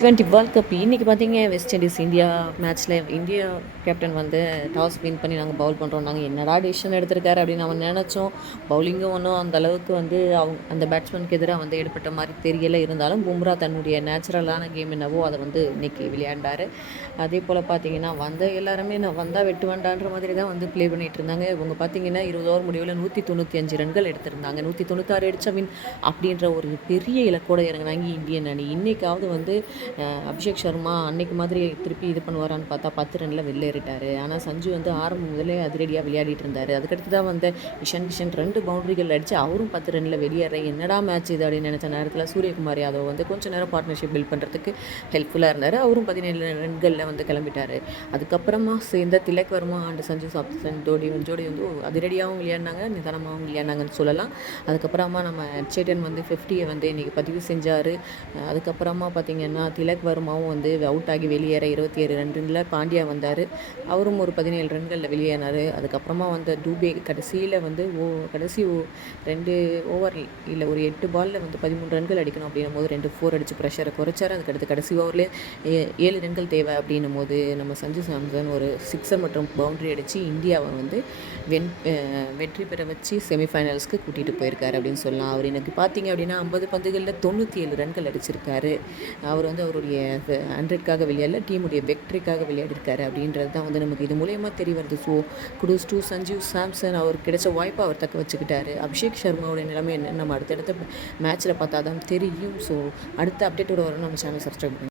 T20 world cup இன்றைக்கி பார்த்தீங்க west Indies India மேட்ச்சில் இந்தியா கேப்டன் வந்து டாஸ் வின் பண்ணி நாங்கள் பவுல் பண்ணுறோம். நாங்கள் என்னடா டிசிஷன் எடுத்திருக்காரு அப்படின்னு நம்ம நினச்சோம். பவுலிங்கும் ஒன்றும் அந்த அளவுக்கு வந்து அந்த பேட்ஸ்மேனுக்கு எதிராக வந்து எடுப்பட்ட மாதிரி தெரியலை. இருந்தாலும் பும்ரா தன்னுடைய நேச்சுரலான கேம் என்னவோ அதை வந்து இன்றைக்கி விளையாண்டார். அதே போல் பார்த்தீங்கன்னா எல்லாருமே நான் வந்தால் வெட்டு வேண்டான்ற மாதிரி தான் வந்து ப்ளே பண்ணிகிட்டு இருந்தாங்க. இவங்க பார்த்தீங்கன்னா 20 ஓவர் முடிவில் 195 ரன்கள் எடுத்திருந்தாங்க. 196 அடிச்ச வின் அப்படின்ற ஒரு பெரிய இலக்கோடு இறங்கினாங்க இந்தியன் அணி. இன்றைக்காவது வந்து அபிஷேக் சர்மா அன்னைக்கு மாதிரி திருப்பி இது பண்ணுவாரான்னு பார்த்தா 10 ரனில் வெளியேறிட்டார். ஆனால் சஞ்சு வந்து ஆரம்பம் முதலே அதிரடியாக விளையாடிட்டு இருந்தார். அதுக்கடுத்து தான் வந்து இஷன் கிஷன் 2 பவுண்டரிகள் அடித்து அவரும் 10 ரனில் வெளியேற என்னடா மேட்ச் இது அப்படின்னு நினச்ச நேரத்தில் சூரியகுமார் யாதவ் வந்து கொஞ்சம் நேரம் பார்ட்னர்ஷிப் பில்ட் பண்ணுறதுக்கு ஹெல்ப்ஃபுல்லாக இருந்தார். அவரும் 17 ரன்களில் வந்து கிளம்பிட்டார். அதுக்கப்புறமா சேர்ந்த திலக் வர்மா அண்ட் சஞ்சு சாம்சன் ஜோடி வந்து அதிரடியாகவும் விளையாடினாங்க, நிதானமாகவும் விளையாடினாங்கன்னு சொல்லலாம். அதுக்கப்புறமா நம்ம சேட்டன் வந்து 50 வந்து இன்றைக்கி பதிவு செஞ்சார். அதுக்கப்புறமா பார்த்திங்கன்னா திலக் வர்மாவும் வந்து அவுட் ஆகி வெளியேற 27 ரன்களில் பாண்டியா வந்தார். அவரும் ஒரு 17 ரன்களில் வெளியேறினார். அதுக்கப்புறமா வந்து டூபே கடைசியில் வந்து கடைசி 2 ஓவர் இல்லை ஒரு 8 பாலில் வந்து 13 ரன்கள் அடிக்கணும் அப்படின்னும் போது 2 4 அடித்து ப்ரெஷரை குறைச்சார். அதுக்கடுத்து கடைசி ஓவர்லேயே 7 ரன்கள் தேவை அப்படின்னும் போது நம்ம சஞ்சு சாம்சன் ஒரு சிக்ஸர் மற்றும் பவுண்டரி அடித்து இந்தியாவை வந்து வெற்றி பெற வச்சு செமிஃபைனல்ஸ்க்கு கூட்டிகிட்டு போயிருக்காரு அப்படின்னு சொல்லலாம். அவர் எனக்கு பார்த்தீங்க அப்படின்னா 50 பந்துகளில் 97 ரன்கள் அடிச்சிருக்காரு. அவர் வந்து அவருடைய 100க்காக விளையாடல, டீமுடைய வெற்றிக்காக விளையாடிருக்காரு அப்படின்றது தான் வந்து நமக்கு இது மூலயமா தெரிய வருது. So kudos to Sanju Samson, அவர் கிடைச்ச வாய்ப்பை அவர் தக்க வச்சுக்கிட்டாரு. அபிஷேக் சர்மாவோட நிலைமை என்ன நம்ம அடுத்தடுத்த மேட்ச்சில் பார்த்தா தான் தெரியும். ஸோ அடுத்த அப்டேட்டோட வரும் நம்ம சேனல் சப்ஸ்கிரைப் பண்ணுங்கள்.